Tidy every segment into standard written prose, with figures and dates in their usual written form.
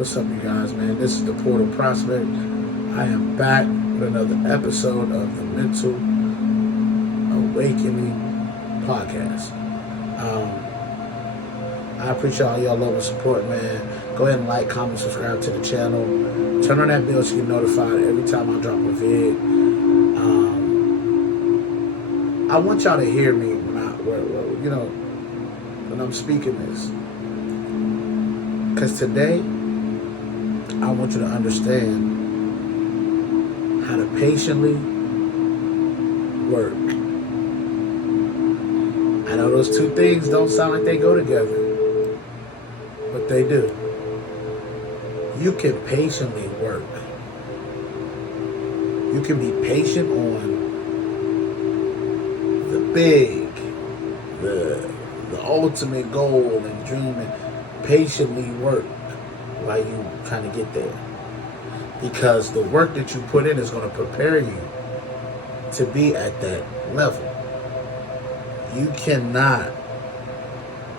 What's up, you guys, man? This is the Portal Prospect. I am back with another episode of the Mental Awakening podcast. I appreciate all y'all love and support, man. Go ahead and like, comment, subscribe to the channel. Turn on that bell so you get notified every time I drop a vid. I want y'all to hear me when I'm speaking this, because today I want you to understand how to patiently work. I know those two things don't sound like they go together, but they do. You can patiently work. You can be patient on the big, the ultimate goal and dream, and patiently work while you trying to get there. Because the work that you put in is going to prepare you to be at that level. You cannot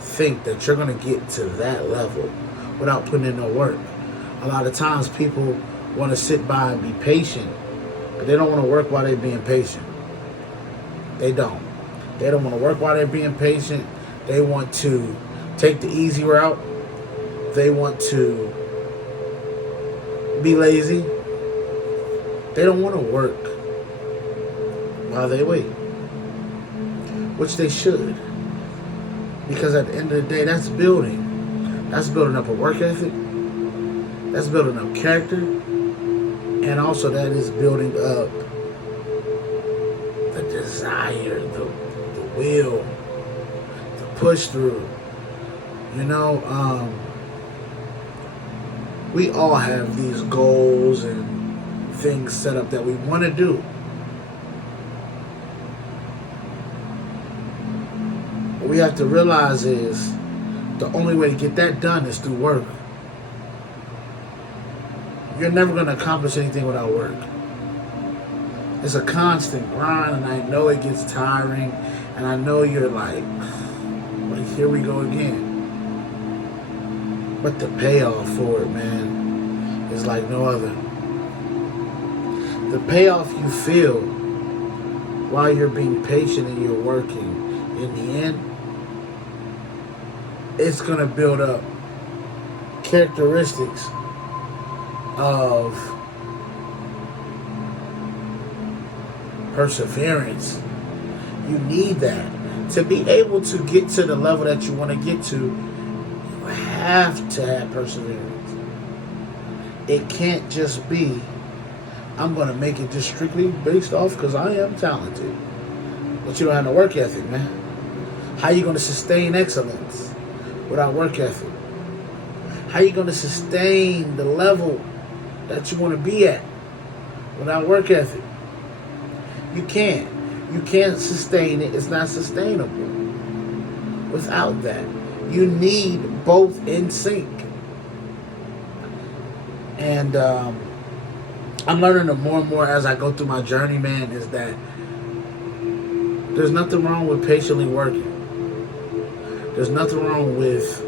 think that you're going to get to that level without putting in no work. A lot of times people want to sit by and be patient, but they don't want to work while they're being patient. They don't. They don't want to work while they're being patient. They want to take the easy route. They want to be lazy. They don't want to work while they wait, which they should. Because at the end of the day, that's building. That's building up a work ethic. That's building up character. And also that is building up the desire, the will, the push through. We all have these goals and things set up that we want to do. What we have to realize is the only way to get that done is through work. You're never going to accomplish anything without work. It's a constant grind, and I know it gets tiring, and I know you're like, here we go again. But the payoff for it, man, is like no other. The payoff you feel while you're being patient and you're working, in the end, it's going to build up characteristics of perseverance. You need that. To be able to get to the level that you want to get to, you have to have perseverance. It can't just be, I'm going to make it just strictly based off because I am talented. But you don't have no work ethic, man. How are you going to sustain excellence without work ethic? How are you going to sustain the level that you want to be at without work ethic? You can't. You can't sustain it. It's not sustainable without that. You need both in sync. And I'm learning more and more as I go through my journey, man, is that there's nothing wrong with patiently working. There's nothing wrong with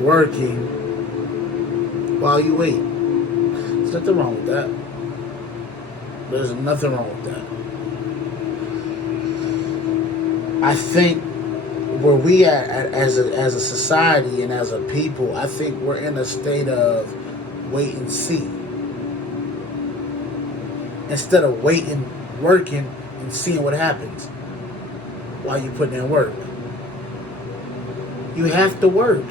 working while you wait. There's nothing wrong with that. There's nothing wrong with that. I think where we at as a society and as a people, I think we're in a state of wait and see. Instead of waiting, working, and seeing what happens while you're putting in work. You have to work.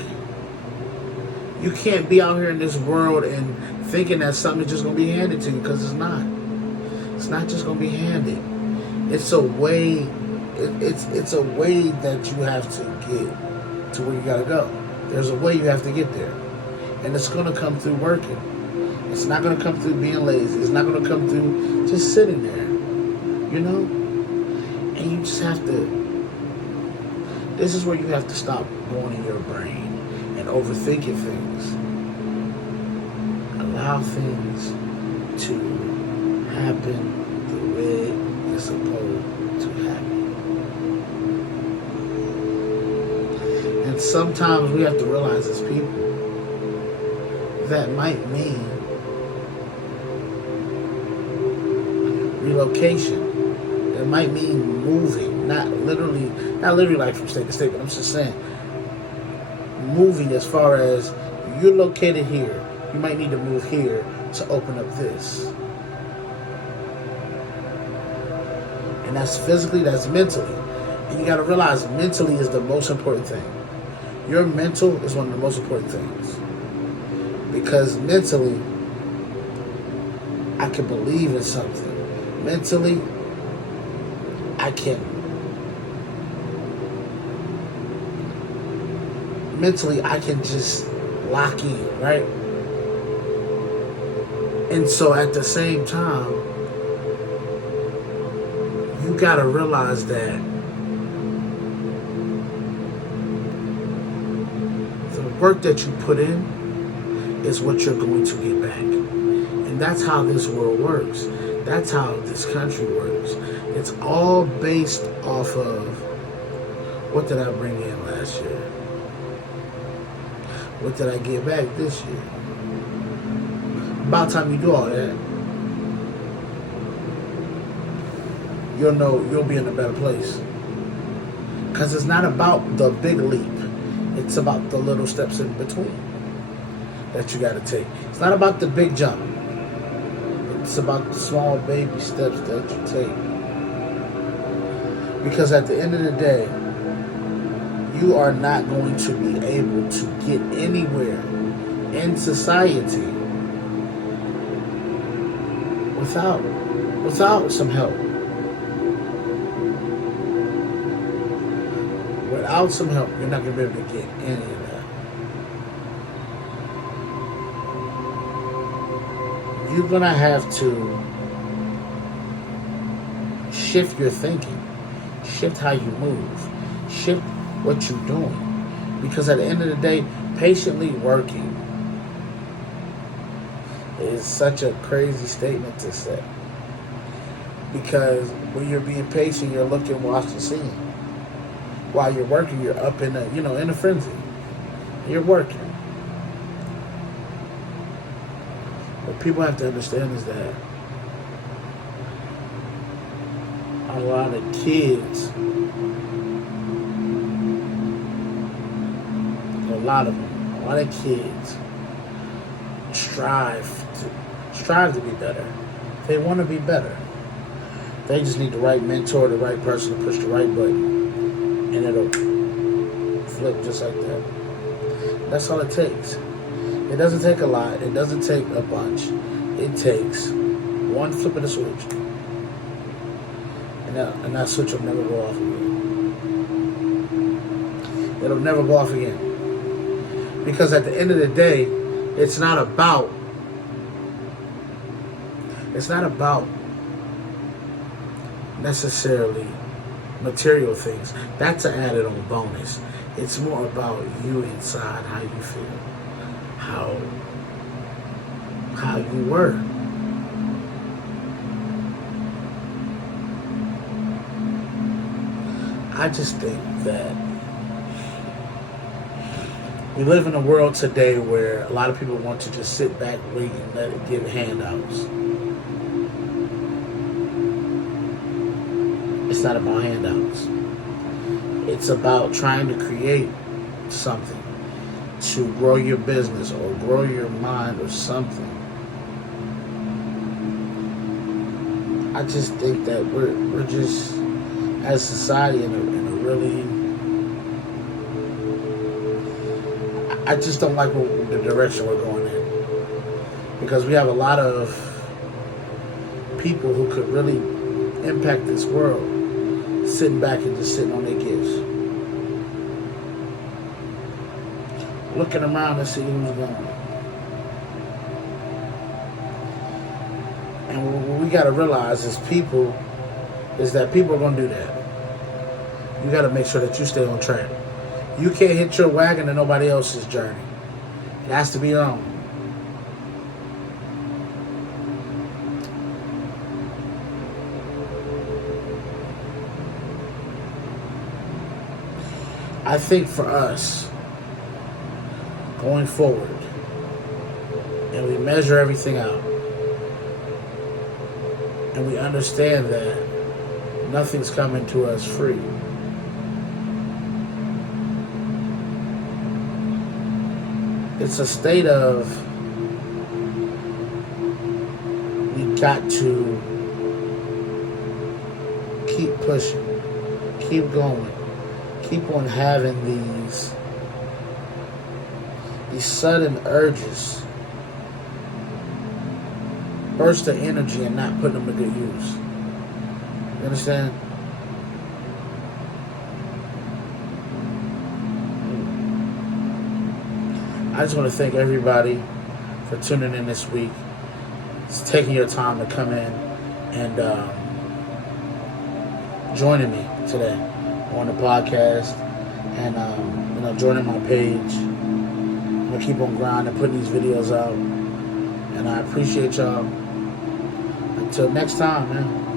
You can't be out here in this world and thinking that something's just going to be handed to you, because it's not. It's not just going to be handed. It's a way. It's a way that you have to get to where you got to go. There's a way you have to get there. And it's going to come through working. It's not going to come through being lazy. It's not going to come through just sitting there. And you just have to. This is where you have to stop going in your brain and overthinking things. Allow things to happen the way it's supposed to happen. And sometimes we have to realize as people that might mean relocation. It might mean moving, not literally like from state to state, but I'm just saying moving as far as you're located here. You might need to move here to open up this. And that's physically, that's mentally. And you got to realize mentally is the most important thing. Your mental is one of the most important things. Because mentally, I can believe in something. Mentally, I can. Mentally, I can just lock in, right? And so at the same time, you gotta realize that the work that you put in is what you're going to get back. And that's how this world works. That's how this country works. It's all based off of what did I bring in last year? What did I get back this year? About time you do all that, you'll know you'll be in a better place. Because it's not about the big leap. It's about the little steps in between that you got to take. It's not about the big jump. It's about the small baby steps that you take. Because at the end of the day, you are not going to be able to get anywhere in society without some help. Without some help, you're not going to be able to get any of that. You're going to have to shift your thinking, shift how you move, shift what you're doing. Because at the end of the day, patiently working is such a crazy statement to say. Because when you're being patient, you're looking, watching, seeing. While you're working, you're up in a frenzy. You're working. What people have to understand is that a lot of kids, a lot of kids strive to be better. They want to be better. They just need the right mentor, the right person to push the right button, and it'll flip just like that. That's all it takes. It doesn't take a lot. It doesn't take a bunch. It takes one flip of the switch, and that switch will never go off again. It'll never go off again. Because at the end of the day, it's not about necessarily material things. That's an added on bonus. It's more about you inside, how you feel, how you were. I just think that we live in a world today where a lot of people want to just sit back, wait, and let it give handouts. It's not about handouts. It's about trying to create something to grow your business or grow your mind or something. I just think that we're just, as society, in a really, I just don't like the direction we're going in. Because we have a lot of people who could really impact this world sitting back and just sitting on their gifts, looking around to see who's going. And what we got to realize as people is that people are going to do that. You got to make sure that you stay on track. You can't hit your wagon to nobody else's journey. It has to be your own. I think for us, going forward, and we measure everything out, and we understand that nothing's coming to us free. It's a state of, we got to keep pushing, keep going, keep on having these sudden urges, bursts of energy, and not putting them to good use. You understand? I just want to thank everybody for tuning in this week. It's taking your time to come in and joining me today on the podcast, and joining my page. I'm gonna keep on grinding, putting these videos out, and I appreciate y'all. Until next time, man.